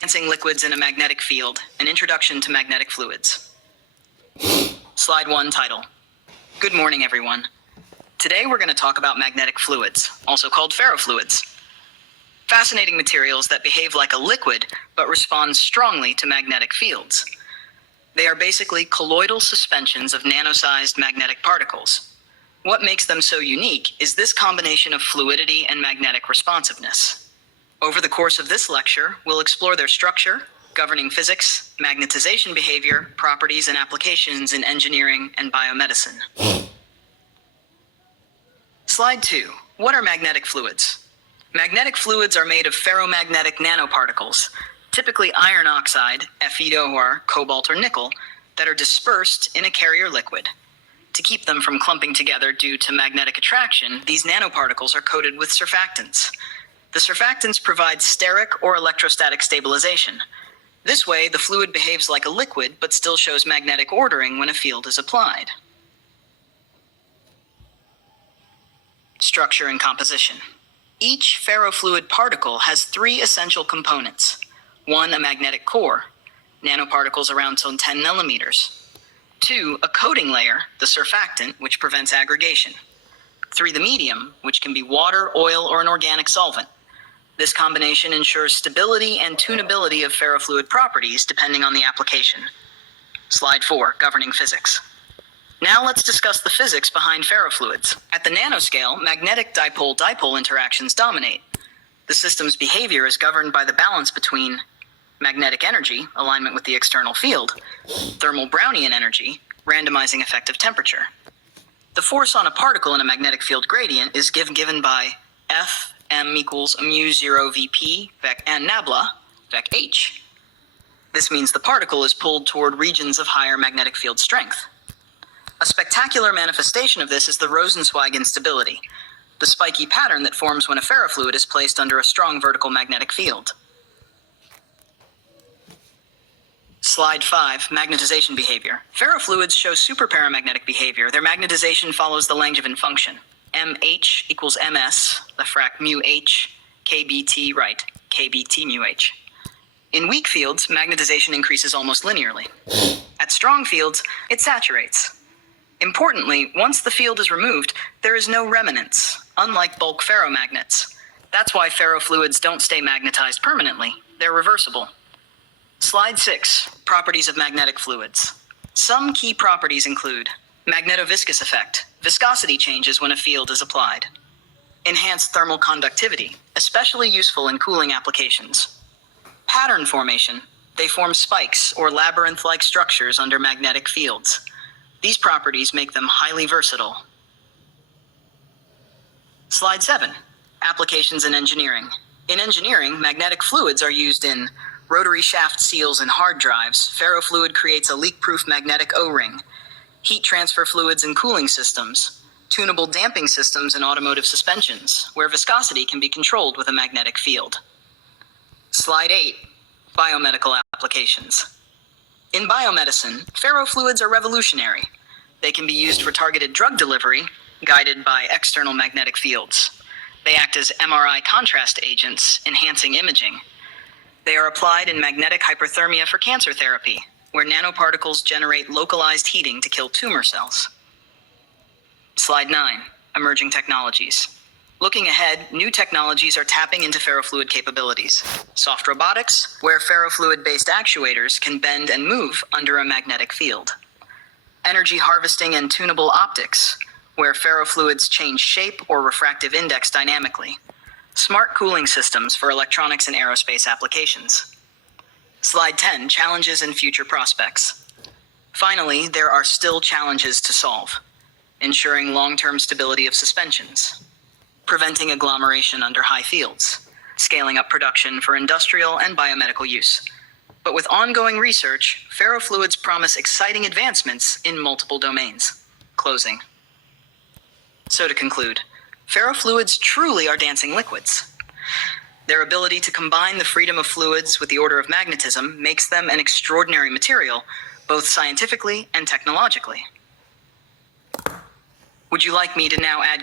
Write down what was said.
Dancing liquids in a magnetic field, an introduction to magnetic fluids. Slide 1 title. Good morning, everyone. Today we're going to talk about magnetic fluids, also called ferrofluids. Fascinating materials that behave like a liquid, but respond strongly to magnetic fields. They are basically colloidal suspensions of nano-sized magnetic particles. What makes them so unique is this combination of fluidity and magnetic responsiveness. Over the course of this lecture, we'll explore their structure, governing physics, magnetization behavior, properties, and applications in engineering and biomedicine. Slide 2. What are magnetic fluids? Magnetic fluids are made of ferromagnetic nanoparticles, typically iron oxide, Fe or cobalt or nickel, that are dispersed in a carrier liquid. To keep them from clumping together due to magnetic attraction, these nanoparticles are coated with surfactants. The surfactants provide steric or electrostatic stabilization. This way, the fluid behaves like a liquid but still shows magnetic ordering when a field is applied. Structure and composition. Each ferrofluid particle has 3 essential components. 1, a magnetic core, nanoparticles around 10 millimeters. 2, a coating layer, the surfactant, which prevents aggregation. 3, the medium, which can be water, oil, or an organic solvent. This combination ensures stability and tunability of ferrofluid properties depending on the application. Slide 4, governing physics. Now let's discuss the physics behind ferrofluids. At the nanoscale, magnetic dipole-dipole interactions dominate. The system's behavior is governed by the balance between magnetic energy, alignment with the external field, thermal Brownian energy, randomizing effective temperature. The force on a particle in a magnetic field gradient is given by F m equals mu0 Vp vec and nabla vec h. This means the particle is pulled toward regions of higher magnetic field strength. A spectacular manifestation of this is the Rosenzweig instability, the spiky pattern that forms when a ferrofluid is placed under a strong vertical magnetic field. Slide 5, magnetization behavior. Ferrofluids show superparamagnetic behavior. Their magnetization follows the Langevin function. mH equals ms, the frac mu h, kbt right, kbt mu h. In weak fields, magnetization increases almost linearly. At strong fields, it saturates. Importantly, once the field is removed, there is no remanence, unlike bulk ferromagnets. That's why ferrofluids don't stay magnetized permanently. They're reversible. Slide 6, properties of magnetic fluids. Some key properties include magnetoviscous effect. Viscosity changes when a field is applied. Enhanced thermal conductivity, especially useful in cooling applications. Pattern formation. They form spikes or labyrinth-like structures under magnetic fields. These properties make them highly versatile. Slide 7. Applications in engineering. In engineering, magnetic fluids are used in rotary shaft seals and hard drives. Ferrofluid creates a leak-proof magnetic O-ring. Heat transfer fluids in cooling systems, tunable damping systems in automotive suspensions, where viscosity can be controlled with a magnetic field. Slide 8, biomedical applications. In biomedicine, ferrofluids are revolutionary. They can be used for targeted drug delivery, guided by external magnetic fields. They act as MRI contrast agents, enhancing imaging. They are applied in magnetic hyperthermia for cancer therapy, where nanoparticles generate localized heating to kill tumor cells. Slide 9, emerging technologies. Looking ahead, new technologies are tapping into ferrofluid capabilities. Soft robotics, where ferrofluid-based actuators can bend and move under a magnetic field. Energy harvesting and tunable optics, where ferrofluids change shape or refractive index dynamically. Smart cooling systems for electronics and aerospace applications. Slide 10, challenges and future prospects. Finally, there are still challenges to solve. Ensuring long-term stability of suspensions, preventing agglomeration under high fields, scaling up production for industrial and biomedical use. But with ongoing research, ferrofluids promise exciting advancements in multiple domains. Closing. So to conclude, ferrofluids truly are dancing liquids. Their ability to combine the freedom of fluids with the order of magnetism makes them an extraordinary material, both scientifically and technologically. Would you like me to now add